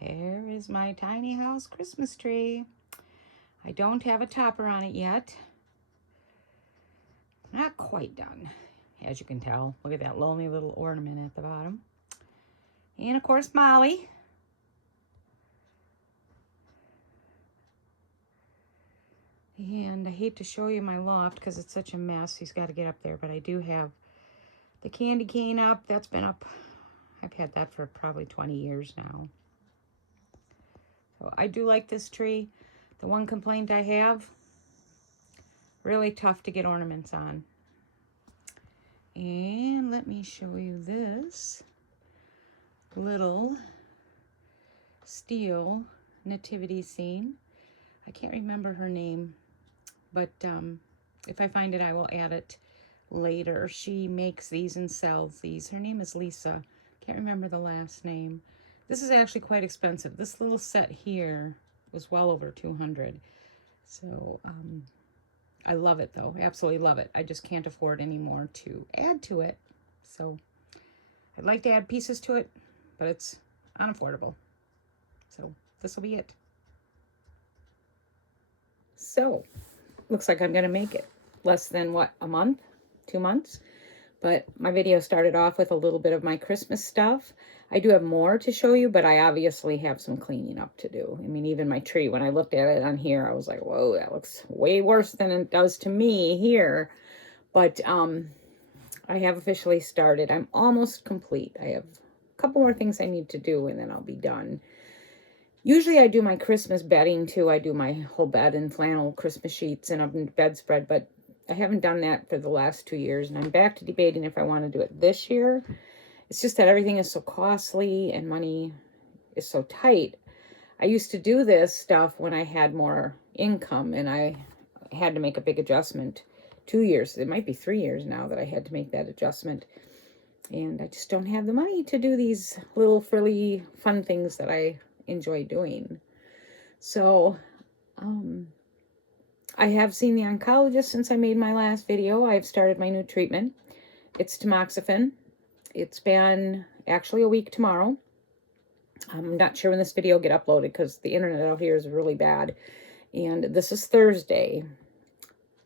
Here is my tiny house Christmas tree. I don't have a topper on it yet. Not quite done, as you can tell. Look at that lonely little ornament at the bottom. And of course, Molly. And I hate to show you my loft because it's such a mess. He's got to get up there, but I do have the candy cane up. That's been up. I've had that for probably 20 years now. So I do like this tree. The one complaint I have, really tough to get ornaments on. And let me show you this little steel nativity scene. I can't remember her name, but if I find it, I will add it later. She makes these and sells these. Her name is Lisa. Can't remember the last name. This is actually quite expensive. This little set here was well over $200. So I love it though. Absolutely love it. I just can't afford any more to add to it. So I'd like to add pieces to it, but it's unaffordable. So this will be it. So looks like I'm going to make it less than what, a month, 2 months. But my video started off with a little bit of my Christmas stuff. I do have more to show you, but I obviously have some cleaning up to do. I mean, even my tree, when I looked at it on here, I was like, whoa, that looks way worse than it does to me here. But I have officially started. I'm almost complete. I have a couple more things I need to do, and then I'll be done. Usually I do my Christmas bedding too. I do my whole bed in flannel Christmas sheets and a bedspread, but I haven't done that for the last 2 years, and I'm back to debating if I want to do it this year. It's just that everything is so costly and money is so tight. I used to do this stuff when I had more income, and I had to make a big adjustment 2 years. It might be 3 years now that I had to make that adjustment. And I just don't have the money to do these little frilly fun things that I enjoy doing. So, I have seen the oncologist since I made my last video. I've started my new treatment. It's tamoxifen. It's been actually a week tomorrow. I'm not sure when this video will get uploaded because the internet out here is really bad. And this is Thursday,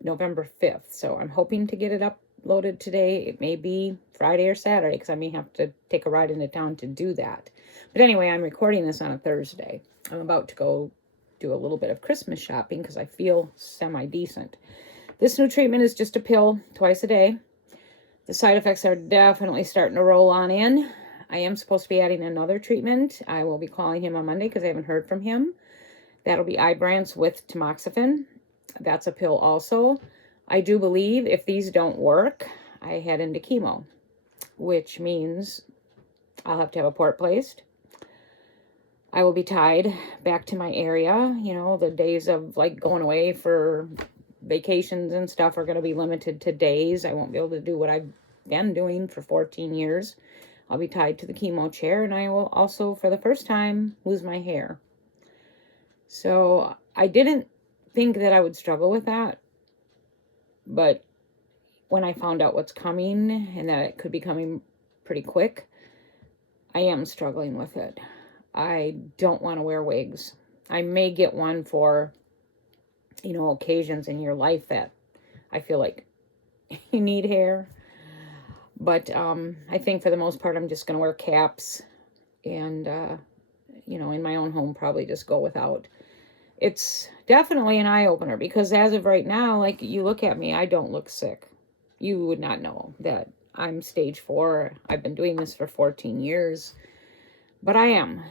November 5th. So I'm hoping to get it uploaded today. It may be Friday or Saturday because I may have to take a ride into town to do that. But anyway, I'm recording this on a Thursday. I'm about to go do a little bit of Christmas shopping because I feel semi-decent. This new treatment is just a pill twice a day. The side effects are definitely starting to roll on in. I am supposed to be adding another treatment. I will be calling him on Monday because I haven't heard from him. That'll be Ibrance with tamoxifen. That's a pill also. I do believe if these don't work, I head into chemo, which means I'll have to have a port placed. I will be tied back to my area. You know, the days of like going away for vacations and stuff are going to be limited to days. I won't be able to do what I've been doing for 14 years. I'll be tied to the chemo chair, and I will also, for the first time, lose my hair. So I didn't think that I would struggle with that, but when I found out what's coming and that it could be coming pretty quick, I am struggling with it. I don't want to wear wigs. I may get one for, you know, occasions in your life that I feel like you need hair. But I think for the most part, I'm just going to wear caps and, you know, in my own home, probably just go without. It's definitely an eye-opener because as of right now, like you look at me, I don't look sick. You would not know that I'm stage 4. I've been doing this for 14 years, but I am.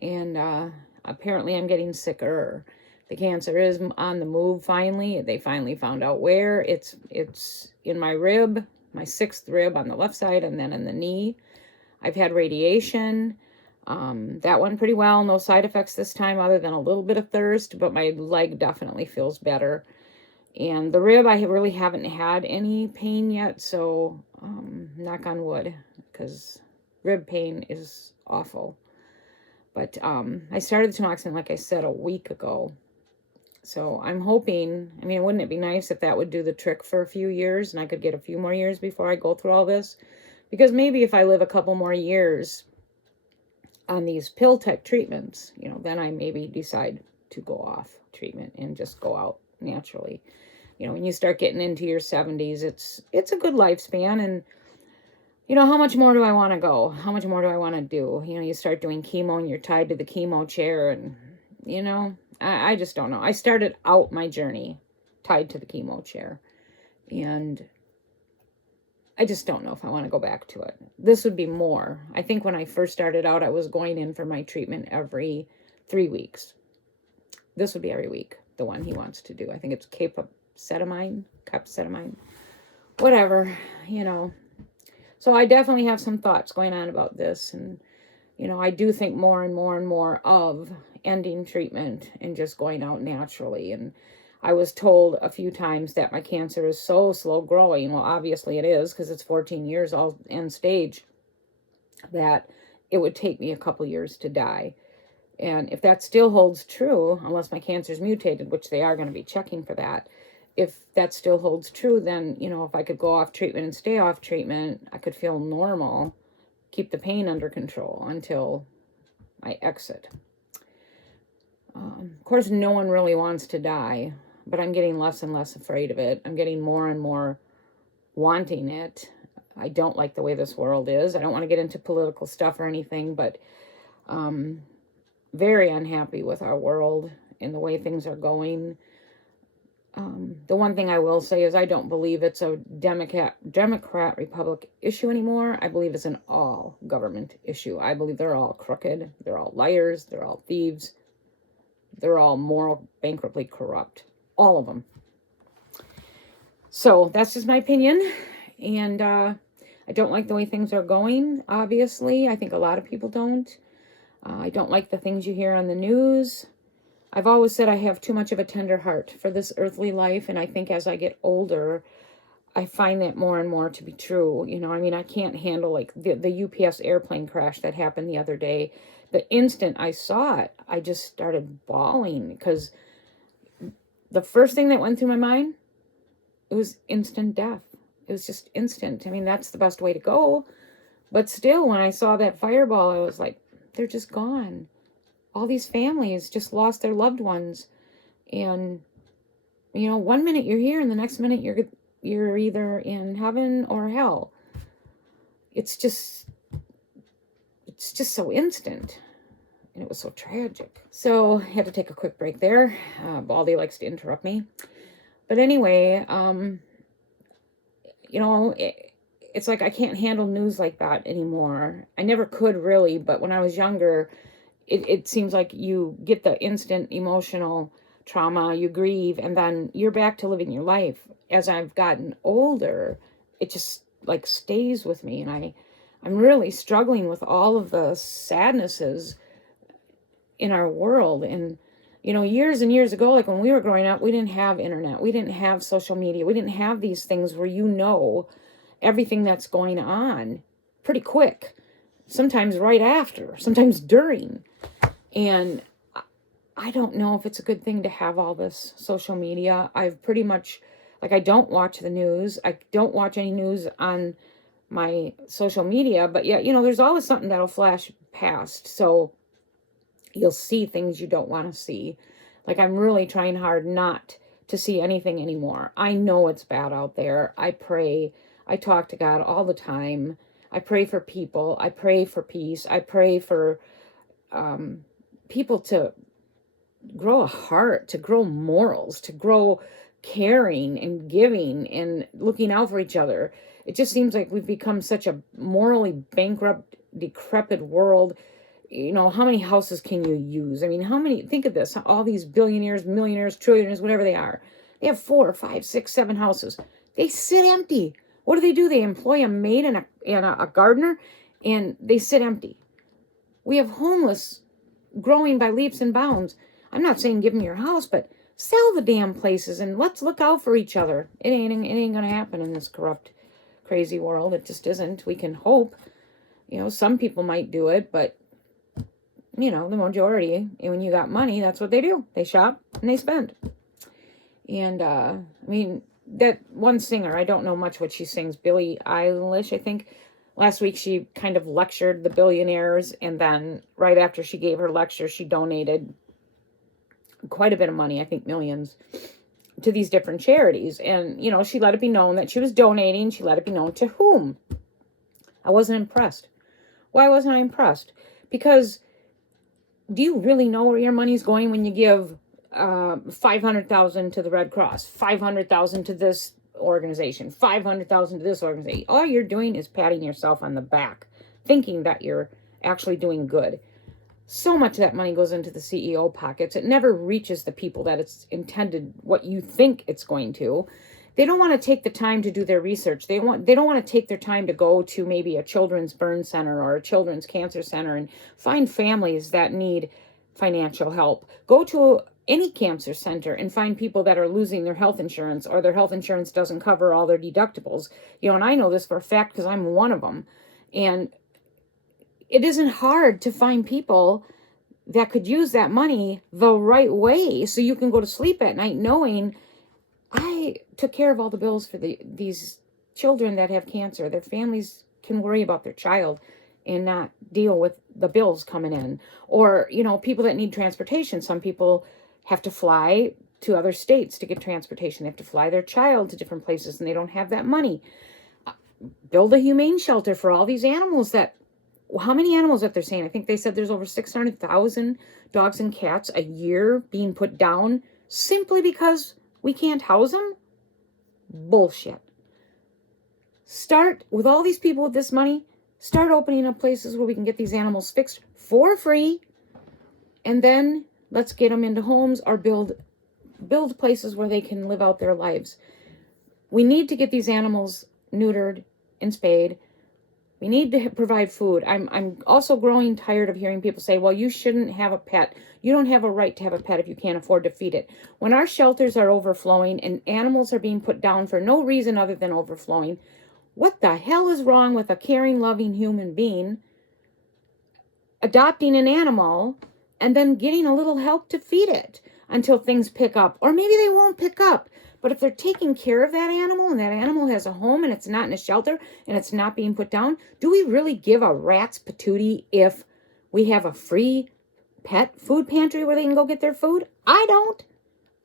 And apparently I'm getting sicker. The cancer is on the move finally. They finally found out where. It's in my rib, my 6th rib on the left side, and then in the knee. I've had radiation. That went pretty well. No side effects this time other than a little bit of thirst, but my leg definitely feels better. And the rib, I really haven't had any pain yet, so knock on wood, because rib pain is awful. But I started the tamoxifen, like I said, a week ago. So I'm hoping, I mean, wouldn't it be nice if that would do the trick for a few years and I could get a few more years before I go through all this? Because maybe if I live a couple more years, on these pill type treatments, then I maybe decide to go off treatment and just go out naturally. When you start getting into your 70s, it's a good lifespan. And, how much more do I want to go? How much more do I want to do? You start doing chemo and you're tied to the chemo chair. And, I just don't know. I started out my journey tied to the chemo chair. And I just don't know if I want to go back to it. This would be more. I think when I first started out, I was going in for my treatment every 3 weeks. This would be every week, the one he wants to do. I think it's capecitabine, whatever, So I definitely have some thoughts going on about this. And, I do think more and more and more of ending treatment and just going out naturally. And I was told a few times that my cancer is so slow growing. Well, obviously it is, because it's 14 years all end stage, that it would take me a couple years to die. And if that still holds true, unless my cancer's mutated, which they are going to be checking for that, if that still holds true, then, if I could go off treatment and stay off treatment, I could feel normal, keep the pain under control until I exit. Of course, no one really wants to die, but I'm getting less and less afraid of it. I'm getting more and more wanting it. I don't like the way this world is. I don't want to get into political stuff or anything, but very unhappy with our world and the way things are going. The one thing I will say is I don't believe it's a Democrat-Republic issue anymore. I believe it's an all government issue. I believe they're all crooked. They're all liars. They're all thieves. They're all moral, bankruptly corrupt. All of them. So that's just my opinion. And I don't like the way things are going, obviously. I think a lot of people don't. I don't like the things you hear on the news. I've always said I have too much of a tender heart for this earthly life. And I think as I get older, I find that more and more to be true. I can't handle like the UPS airplane crash that happened the other day. The instant I saw it, I just started bawling because the first thing that went through my mind, it was instant death. It was just instant. That's the best way to go. But still, when I saw that fireball, I was like, they're just gone. All these families just lost their loved ones. And, 1 minute you're here and the next minute you're either in heaven or hell. It's just so instant. And it was so tragic. So I had to take a quick break there. Baldy likes to interrupt me. But anyway, it's like I can't handle news like that anymore. I never could really, but when I was younger, it seems like you get the instant emotional trauma, you grieve, and then you're back to living your life. As I've gotten older, it just like stays with me, and I'm really struggling with all of the sadnesses in our world. And years and years ago, like when we were growing up, we didn't have internet, we didn't have social media, we didn't have these things where everything that's going on pretty quick, sometimes right after, sometimes during. And I don't know if it's a good thing to have all this social media. I've pretty much, I don't watch the news. I don't watch any news on my social media, but yeah, there's always something that'll flash past. So you'll see things you don't want to see. I'm really trying hard not to see anything anymore. I know it's bad out there. I pray. I talk to God all the time. I pray for people. I pray for peace. I pray for people to grow a heart, to grow morals, to grow caring and giving and looking out for each other. It just seems like we've become such a morally bankrupt, decrepit world. How many houses can you use? Think of this, all these billionaires, millionaires, trillionaires, whatever they are. They have 4, 5, 6, 7 houses. They sit empty. What do? They employ a maid and a gardener, and they sit empty. We have homeless growing by leaps and bounds. I'm not saying give them your house, but sell the damn places and let's look out for each other. It ain't going to happen in this corrupt, crazy world. It just isn't. We can hope. Some people might do it, but, the majority, and when you got money, that's what they do. They shop and they spend. And, that one singer, I don't know much what she sings, Billie Eilish, I think. Last week, she kind of lectured the billionaires, and then right after she gave her lecture, she donated quite a bit of money, I think millions, to these different charities. And, you know, she let it be known that she was donating. She let it be known to whom. I wasn't impressed. Why wasn't I impressed? Because do you really know where your money's going when you give $500,000 to the Red Cross, $500,000 to this organization, $500,000 to this organization? All you're doing is patting yourself on the back, thinking that you're actually doing good. So much of that money goes into the CEO pockets. It never reaches the people that it's intended, what you think it's going to. They don't want to take the time to do their research. They don't want to take their time to go to maybe a children's burn center or a children's cancer center and find families that need financial help. Go to any cancer center and find people that are losing their health insurance, or their health insurance doesn't cover all their deductibles. You know, and I know this for a fact because I'm one of them. And it isn't hard to find people that could use that money the right way so you can go to sleep at night knowing I took care of all the bills for these children that have cancer. Their families can worry about their child and not deal with the bills coming in. Or, you know, people that need transportation. Some people have to fly to other states to get transportation. They have to fly their child to different places and they don't have that money. Build a humane shelter for all these animals that, how many animals that they're saying? I think they said there's over 600,000 dogs and cats a year being put down simply because we can't house them? Bullshit. Start with all these people with this money. Start opening up places where we can get these animals fixed for free. And then let's get them into homes or build places where they can live out their lives. We need to get these animals neutered and spayed. We need to provide food. I'm also growing tired of hearing people say, well, you shouldn't have a pet. You don't have a right to have a pet if you can't afford to feed it. When our shelters are overflowing and animals are being put down for no reason other than overflowing, what the hell is wrong with a caring, loving human being adopting an animal and then getting a little help to feed it until things pick up? Or maybe they won't pick up. But if they're taking care of that animal and that animal has a home and it's not in a shelter and it's not being put down, do we really give a rat's patootie if we have a free pet food pantry where they can go get their food? I don't.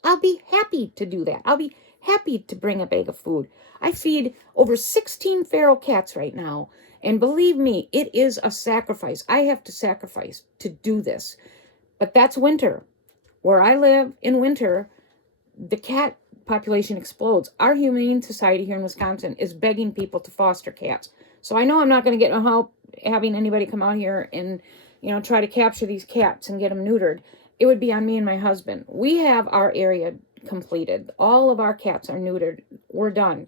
I'll be happy to do that. I'll be happy to bring a bag of food. I feed over 16 feral cats right now. And believe me, it is a sacrifice. I have to sacrifice to do this. But that's winter. Where I live in winter, the cat population explodes. Our Humane Society here in Wisconsin is begging people to foster cats. So I know I'm not going to get no help having anybody come out here and, you know, try to capture these cats and get them neutered. It would be on me and my husband. We have our area completed. All of our cats are neutered. We're done.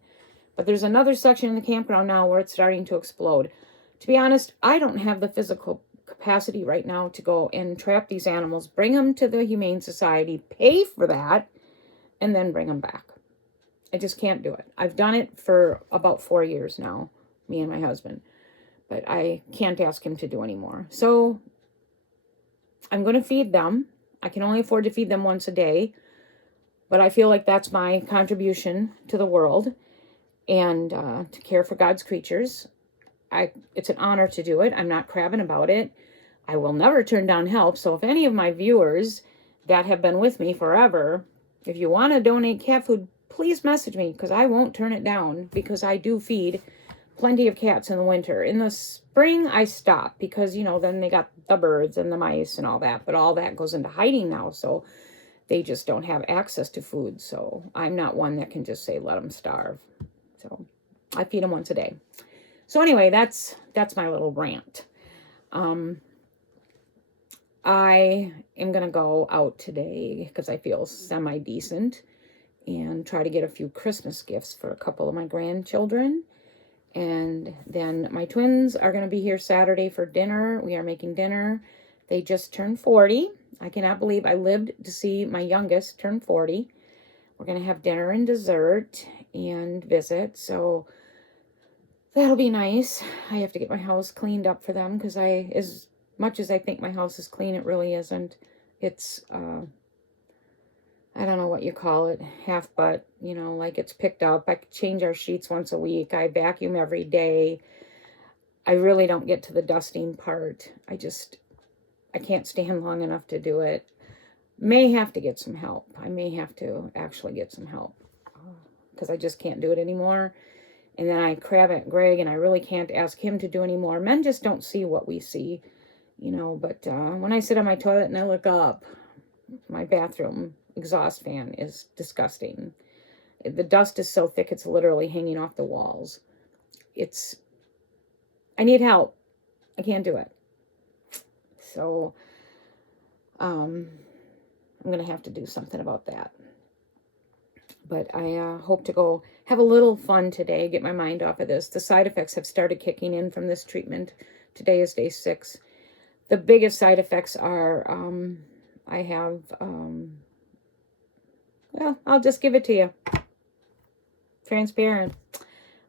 But there's another section in the campground now where it's starting to explode. To be honest, I don't have the physical capacity right now to go and trap these animals, bring them to the Humane Society, pay for that, and then bring them back. I just can't do it. I've done it for about 4 years now, me and my husband. But I can't ask him to do anymore. So I'm going to feed them. I can only afford to feed them once a day. But I feel like that's my contribution to the world and to care for God's creatures. It's an honor to do it. I'm not crabbing about it. I will never turn down help. So if any of my viewers that have been with me forever, if you want to donate cat food, please message me because I won't turn it down because I do feed plenty of cats in the winter. In the spring, I stop because, you know, then they got the birds and the mice and all that. But all that goes into hiding now, so they just don't have access to food. So I'm not one that can just say, let them starve. So I feed them once a day. So anyway, that's my little rant. I am going to go out today because I feel semi-decent and try to get a few Christmas gifts for a couple of my grandchildren. And then my twins are going to be here Saturday for dinner. We are making dinner. They just turned 40. I cannot believe I lived to see my youngest turn 40. We're going to have dinner and dessert and visit. So that'll be nice. I have to get my house cleaned up for them because as much as I think my house is clean, it really isn't. It's, I don't know what you call it, half butt, you know, like it's picked up. I change our sheets once a week. I vacuum every day. I really don't get to the dusting part. I can't stand long enough to do it. May have to get some help. I may have to actually get some help because I just can't do it anymore. And then I crab at Greg, and I really can't ask him to do anymore. Men just don't see what we see, you know. But when I sit on my toilet and I look up, my bathroom exhaust fan is disgusting. The dust is so thick, it's literally hanging off the walls. I need help. I can't do it. So, I'm going to have to do something about that. But I hope to go have a little fun today, get my mind off of this. The side effects have started kicking in from this treatment. Today is day 6. The biggest side effects are, I have, well, I'll just give it to you. Transparent.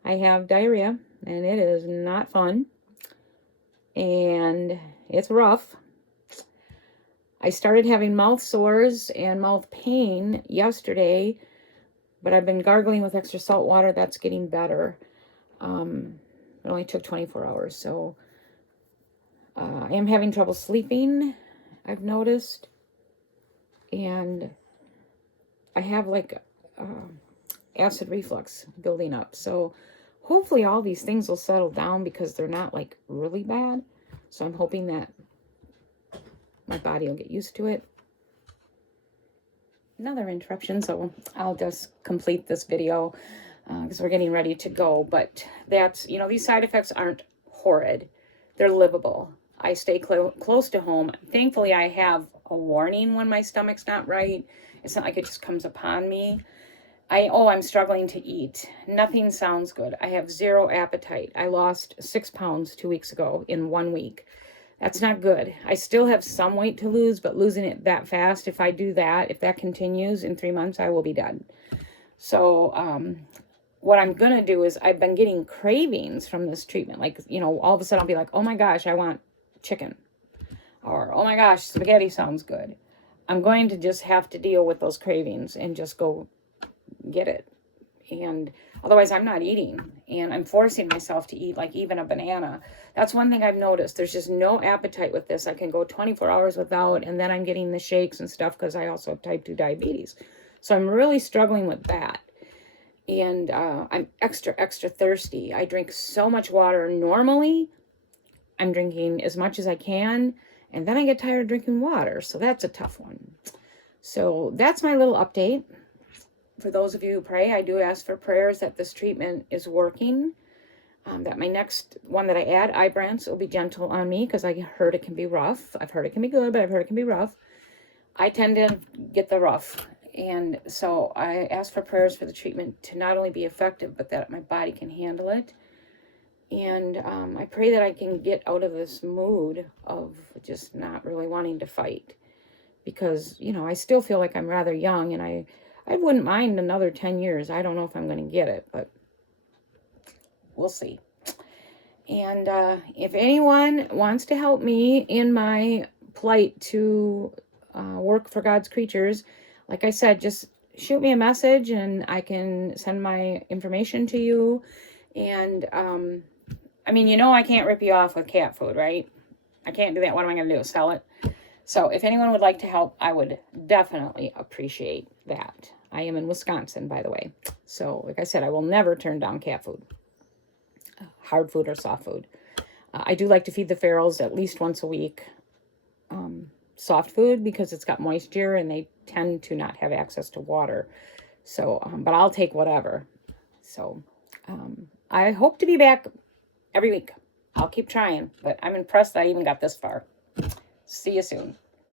I have diarrhea, and it is not fun. And it's rough. I started having mouth sores and mouth pain yesterday, but I've been gargling with extra salt water. That's getting better. It only took 24 hours, so I am having trouble sleeping, I've noticed. And I have like acid reflux building up. So hopefully all these things will settle down because they're not like really bad. So I'm hoping that my body will get used to it. Another interruption, so I'll just complete this video because we're getting ready to go. But that's, you know, these side effects aren't horrid. They're livable. I stay close to home. Thankfully, I have a warning when my stomach's not right. It's not like it just comes upon me. I'm struggling to eat. Nothing sounds good. I have zero appetite. I lost 6 pounds 2 weeks ago in 1 week. That's not good. I still have some weight to lose, but losing it that fast, if that continues in 3 months, I will be dead. So, what I'm going to do is I've been getting cravings from this treatment. Like, you know, all of a sudden I'll be like, oh my gosh, I want chicken. Or, oh my gosh, spaghetti sounds good. I'm going to just have to deal with those cravings and just go get it. And otherwise I'm not eating, and I'm forcing myself to eat like even a banana. That's one thing I've noticed. There's just no appetite with this. I can go 24 hours without, and then I'm getting the shakes and stuff because I also have type 2 diabetes. So I'm really struggling with that. And I'm extra thirsty. I drink so much water. Normally I'm drinking as much as I can, and then I get tired of drinking water. So that's a tough one. So that's my little update. For those of you who pray, I do ask for prayers that this treatment is working. That my next one that I add, Ibrance, will be gentle on me because I heard it can be rough. I've heard it can be good, but I've heard it can be rough. I tend to get the rough. And so I ask for prayers for the treatment to not only be effective, but that my body can handle it. And I pray that I can get out of this mood of just not really wanting to fight. Because, you know, I still feel like I'm rather young, and I wouldn't mind another 10 years. I don't know if I'm going to get it, but we'll see. And if anyone wants to help me in my plight to work for God's creatures, like I said, just shoot me a message and I can send my information to you. And, I mean, you know, I can't rip you off with cat food, right? I can't do that. What am I going to do? Sell it? So if anyone would like to help, I would definitely appreciate that. I am in Wisconsin, by the way. So, like I said, I will never turn down cat food. Hard food or soft food. I do like to feed the ferals at least once a week. Soft food because it's got moisture and they tend to not have access to water. So, but I'll take whatever. So, I hope to be back every week. I'll keep trying, but I'm impressed that I even got this far. See you soon.